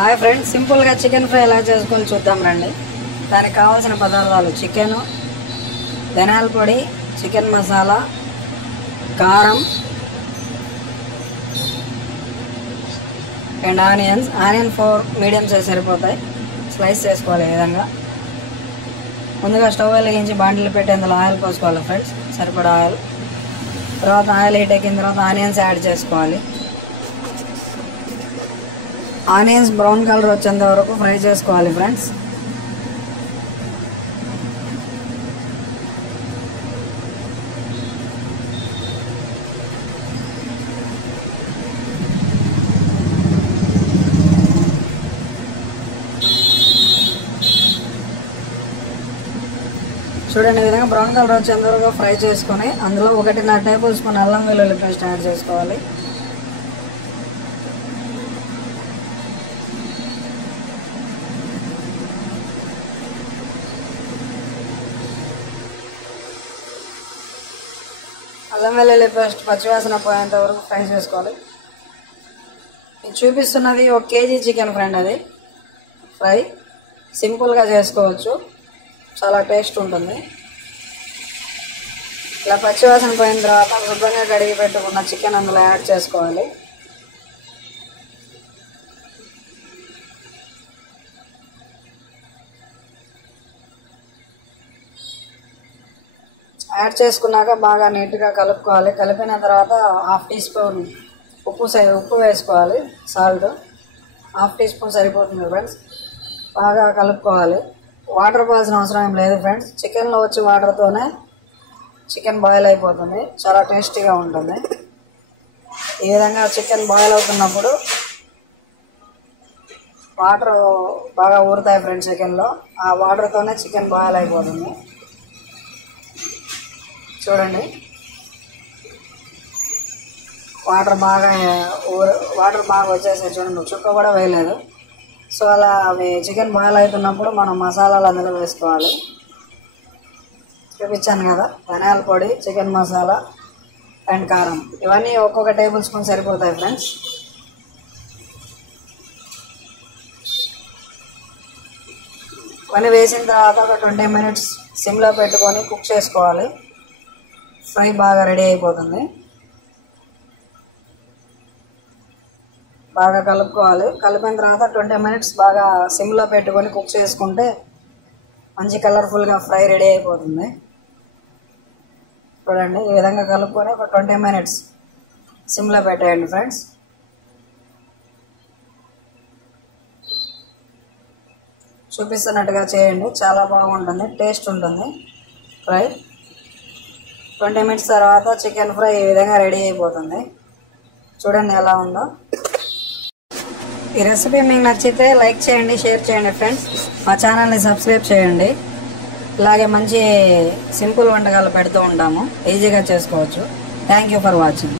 Hi friends, సింపుల్గా chicken fry ఎలా చేసుకొని చూద్దాం రండి. దానికి కావాల్సిన పదార్థాలు: చికెను, ధనియాల పొడి, చికెన్ మసాలా, కారం అండ్ ఆనియన్ 4 మీడియం సైజ్ సరిపోతాయి. స్లైస్ చేసుకోవాలి ఈ విధంగా. ముందుగా స్టవ్ వెలిగించి బాండిల్ పెట్టి అందులో ఆయిల్ పోసుకోవాలి ఫ్రెండ్స్, సరిపడా ఆయిల్. తర్వాత ఆయిల్ హీట్ ఎక్కిన తర్వాత ఆనియన్స్ యాడ్ చేసుకోవాలి. ఆనియన్స్ బ్రౌన్ కలర్ వచ్చేంత వరకు ఫ్రై చేసుకోవాలి ఫ్రెండ్స్. చూడండి, ఈ విధంగా బ్రౌన్ కలర్ వచ్చేంత వరకు ఫ్రై చేసుకొని అందులో 1.5 టేబుల్ స్పూన్ అల్లం వెల్లుల్లి పేస్ట్ యాడ్ చేసుకోవాలి. అల్లం వెల్లుల్లి పేస్ట్ పచ్చివాసన పోయేంత వరకు ఫ్రై చేసుకోవాలి. ఇది చూపిస్తున్నది 1 కేజీ చికెన్ ఫ్రెండ్. అది ఫ్రై సింపుల్గా చేసుకోవచ్చు, చాలా టేస్ట్ ఉంటుంది. ఇలా పచ్చివాసన పోయిన తర్వాత శుభ్రంగా కడిగి పెట్టుకున్న చికెన్ అందులో యాడ్ చేసుకోవాలి. యాడ్ చేసుకున్నాక బాగా నీట్గా కలుపుకోవాలి. కలిపిన తర్వాత 1/2 టీ స్పూన్ ఉప్పు వేసుకోవాలి. సాల్ట్ 1/2 టీ స్పూన్ సరిపోతుంది ఫ్రెండ్స్. బాగా కలుపుకోవాలి. వాటర్ పోయాల్సిన అవసరం ఏం లేదు ఫ్రెండ్స్. చికెన్లో వచ్చి వాటర్తోనే చికెన్ బాయిల్ అయిపోతుంది, చాలా టేస్టీగా ఉంటుంది. ఈ విధంగా చికెన్ బాయిల్ అవుతున్నప్పుడు వాటర్ బాగా ఊరుతాయి ఫ్రెండ్స్ చికెన్లో. ఆ వాటర్తోనే చికెన్ బాయిల్ అయిపోతుంది. చూడండి, వాటర్ బాగా వచ్చేసాయి. చూడండి, చుక్క కూడా వేయలేదు. సో అలా అవి చికెన్ బాయిల్ అవుతున్నప్పుడు మనం మసాలాలు అందులో వేసుకోవాలి. చూపించాను కదా, ధనియాల పొడి, చికెన్ మసాలా అండ్ కారం, ఇవన్నీ ఒక్కొక్క టేబుల్ స్పూన్ సరిపోతాయి ఫ్రెండ్స్. ఇవన్నీ వేసిన తర్వాత ఒక 20 మినిట్స్ సిమ్లో పెట్టుకొని కుక్ చేసుకోవాలి. ఫ్రై బాగా రెడీ అయిపోతుంది. బాగా కలుపుకోవాలి. కలిపిన తర్వాత 20 మినిట్స్ బాగా సిమ్లో పెట్టుకొని కుక్ చేసుకుంటే మంచి కలర్ఫుల్గా ఫ్రై రెడీ అయిపోతుంది. చూడండి, ఈ విధంగా కలుపుకొని ఒక 20 మినిట్స్ సిమ్లో పెట్టేయండి ఫ్రెండ్స్. చూపిస్తున్నట్టుగా చేయండి, చాలా బాగుంటుంది, టేస్ట్ ఉంటుంది ఫ్రై. 20 మినిట్స్ తర్వాత చికెన్ ఫ్రై ఈ విధంగా రెడీ అయిపోతుంది. చూడండి ఎలా ఉందో. ఈ రెసిపీ మీకు నచ్చితే లైక్ చేయండి, షేర్ చేయండి ఫ్రెండ్స్. మా ఛానల్ని సబ్స్క్రైబ్ చేయండి. ఇలాగే మంచి సింపుల్ వంటకాలు పెడుతూ ఉంటాము, ఈజీగా చేసుకోవచ్చు. Thank you for watching.